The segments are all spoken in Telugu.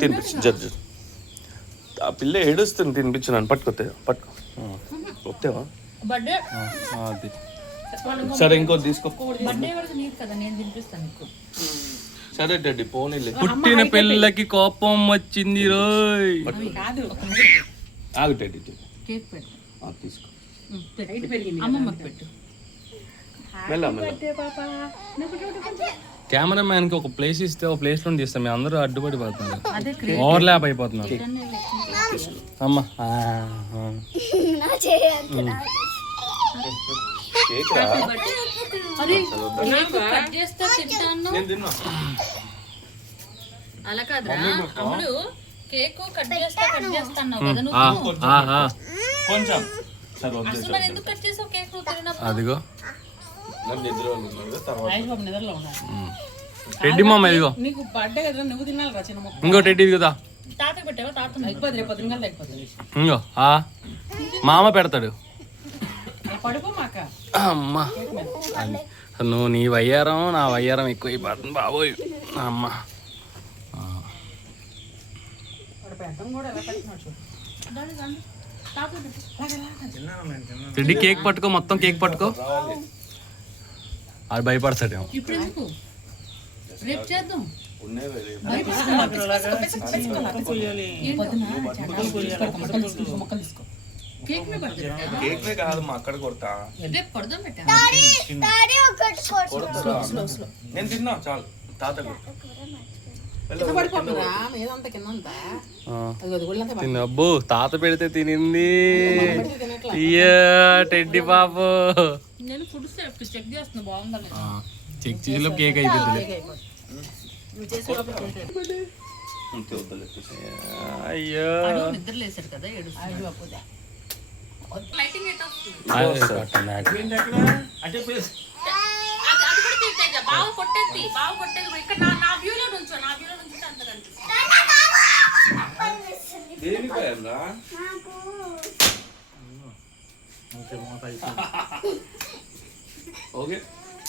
తినిపించు జడ్జి. ఆ పిల్ల ఏడుస్తుంది, తినిపించున్నాను. పట్టుకొస్తే పట్టుకో వస్తేవా. సరే ఇంకోటి తీసుకో. సరే డాడీ పోనీ. పుట్టిన పిల్లకి కోపం వచ్చింది రోయ్. ఆగు డాడీ తీసుకో. కెమెరా మ్యాన్ కి ఒక ప్లేస్ ఇస్తే ఒక ప్లేస్ లో తీస్తాం. మేము అందరూ అడ్డుపడిపోతున్నారు, ఓవర్ ల్యాప్ అయిపోతున్నారు. అమ్మా అలా కాదురా అమ్ముడు, కేక్ కట్ చేస్తాను కొంచెం. ఎందుకు కట్ చేసావు కేక్? అదిగో టెడ్డి మామ, ఇదిగో నీకు బర్త్డే కదా, నువ్వు తినాలి రా చిన్న మొక్క. ఇంకో టెడ్డి కదా, తాతకి పెట్టావా? తాత ఇంకో మామ పెడతాడు. పడుకోమాక అమ్మా, నువ్వు నీ వయ్యారం నా వయ్యారం ఎక్కువ అయిపోతుంది బాబోయ్. అమ్మా టెడ్డి కేక్ పట్టుకో, మొత్తం కేక్ పట్టుకో. అది భయపడతాడేమో. రేపు చేద్దాం. కేక్ కాదు మా అక్కడ కొడతా. నేను తిన్నా చాలు. తాత అబ్బో తాత పెడితే తినింది. టెడ్డి బాబు నేను ఫుడ్ చెక్ చేస్తున్నా, బాగుందని. చెక్ చేసేలో కేక్ అయిపోతుంది. అయ్యో నిద్రలేసాడు కదా, బాగా కొట్టేది ఇక్కడ నా వ్యూలో నుంచో, నా వ్యూలో నుంచి అంత కనిపిస్తుంది. ఓకే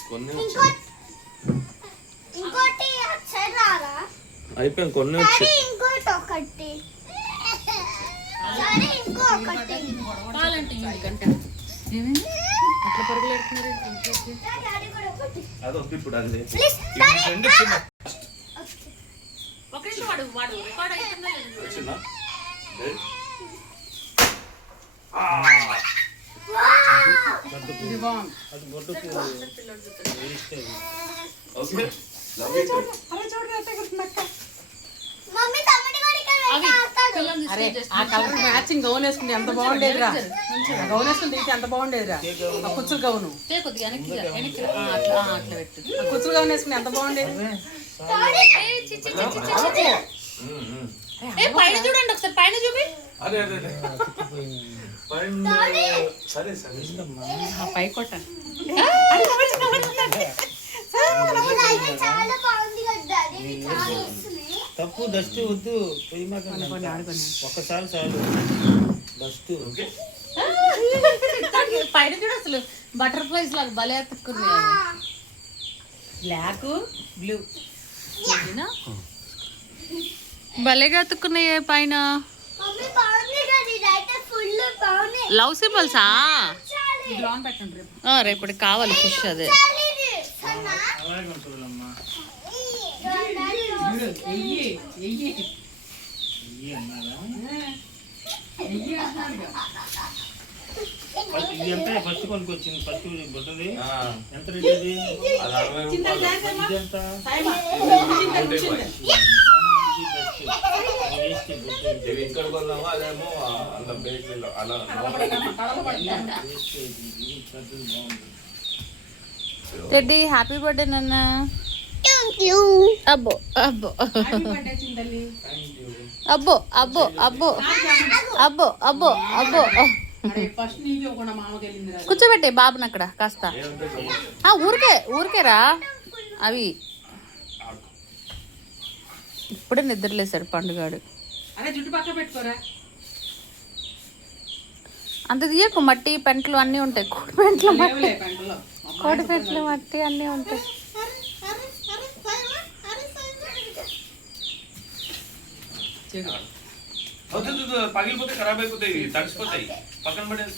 కొన్ని అయిపోయింది, కొన్ని వచ్చాయి. అట్లా పరుగులేడుతున్నారు. అదొద్దు ఇప్పుడు, అంతే. ఒక నిమిషం, వాడు రికార్డ్ అవుతుందా లేదా? ఆ కలర్ మ్యాచింగ్ గౌన్ వేసుకుంటే ఎంత బాగుండేదిరా. గౌన్ వేసుకుంటే ఎంత బాగుండేదిరా. ఆ కుచ్చులు గౌను, కుచ్చులు గౌన్ వేసుకుంటే ఎంత బాగుండేది. పైన చూడండి ఒకసారి, పైన చూపి. పై కొట్ట తప్పు. డస్ట్ వద్దు, ఒక్కసారి చాలు డస్ట్. పైన చూడు అసలు బటర్ఫ్లైస్ లాగా భలే అతుక్కున్నాయి. బ్లాక్ బ్లూ భలేగా అతుక్కున్నాయి పైన. లవ్ సింబల్సా? రేపటి కావాలి ఫిష్. అదే ఫస్ట్ కొనుక్కొచ్చింది. ఫస్ట్ బుట్టది ఎంత రేట్? అది ఇక్కడ కొన్నాము, అదేమో అంత బేకరీలో అలా. టెడ్డీ హ్యాపీ బర్త్డే నాన్న. అబ్బో అబ్బో అబ్బో అబ్బో అబ్బో అబ్బో అబ్బో అబ్బో. కూర్చోబెట్టే బాబుని అక్కడ కాస్త. ఊరికేరా అవి. ఇప్పుడే నిద్రలేసాడు పండుగాడు. అంత తీయకు, మట్టి పెంటలు అన్నీ ఉంటాయి. కోడి పెంటలు మట్టి అన్నీ ఉంటాయి. వద్దు పగిలిపోతే ఖరాబ్ అయిపోతాయి, తడిసిపోతాయి. పక్కన పడేది.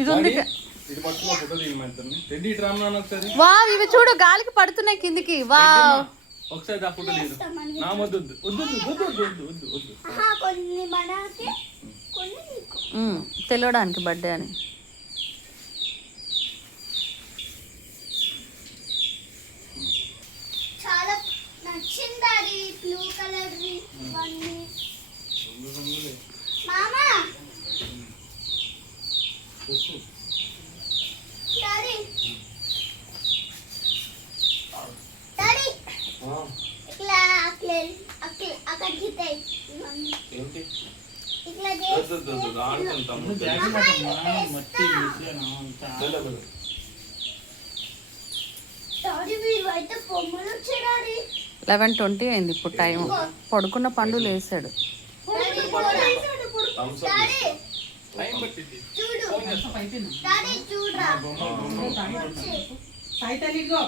ఇది ఉంది ఇటు పట్టుకున్న ఫోటో దిగమంటుంది. రెడ్డి ఇటు రామ్నా ఒకసారి. వావ్, ఇవి చూడు గాలికి పడుతున్నాయి కిందికి. వావ్, ఒకసారి ఆ ఫోటో దిగు. నా వద్దు వద్దు వద్దు వద్దు వద్దు వద్దు వద్దు వద్దు. తెలియడానికి బర్త్డే అని. చాలా నచ్చింది అది బ్లూ కలర్ ఇవన్నీ. మామా డాడీ డాడీ ఇట్లా అక్కడికి ఏంటి? ఇట్లా వద్దు వద్దు వద్దు, ఆడుకుంటాం. మట్టి మిశ్రమం అంతా. డాడీ వీడు అయితే బొమ్మలు వచ్చాయి డాడీ. 11:20 అయింది ఇప్పుడు టైం. పడుకున్న పండు లేసాడు. డాడీ టైం పట్టింది. చూడు అయిపోయింది. డాడీ చూడరా సాయి తల్లి ఇదిగో.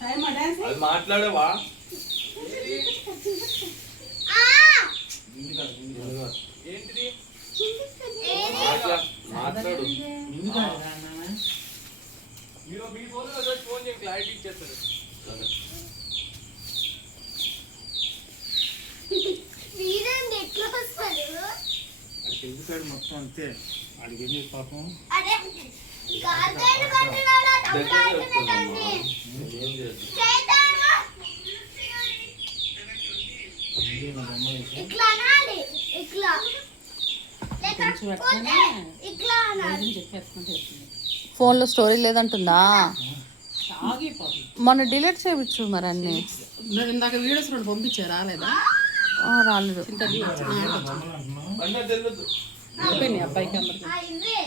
సాయి మా డాన్స్ అది మాట్లాడేవా? ఏంటిది? మాట్లాడు. మీరు మీ ఫోన్ ఫోన్ చేయండి, క్లారిటీ ఇచ్చేస్తారు. వీరండి ఎట్లా వస్తారు? అడికి ఎందుకాడు మొత్తం అంతే. అడిగి వెళ్ళి పాపం అరే గార్డెన్ కట్టినాడా? తప్పైపోయిందండి. ఏం చేద్దాం? చేద్దామా? ఇట్లా అనాలి. ఇట్లా లేక ఇట్లా అనాలి. చెప్పేసుకుంటే ఫోన్లో స్టోరీ లేదంటుందా? ఆగిపోతుంది. మొన్న డిలీట్ చేయవచ్చు మరి అన్ని. ఇందాక వీడియోస్ 2 పంపించారు, రాలేదా? రాలేదు. ఇంటర్వ్యూ అన్న తెలియదు. అయిపోయినాయి అబ్బాయికి అందరికి. ఇవే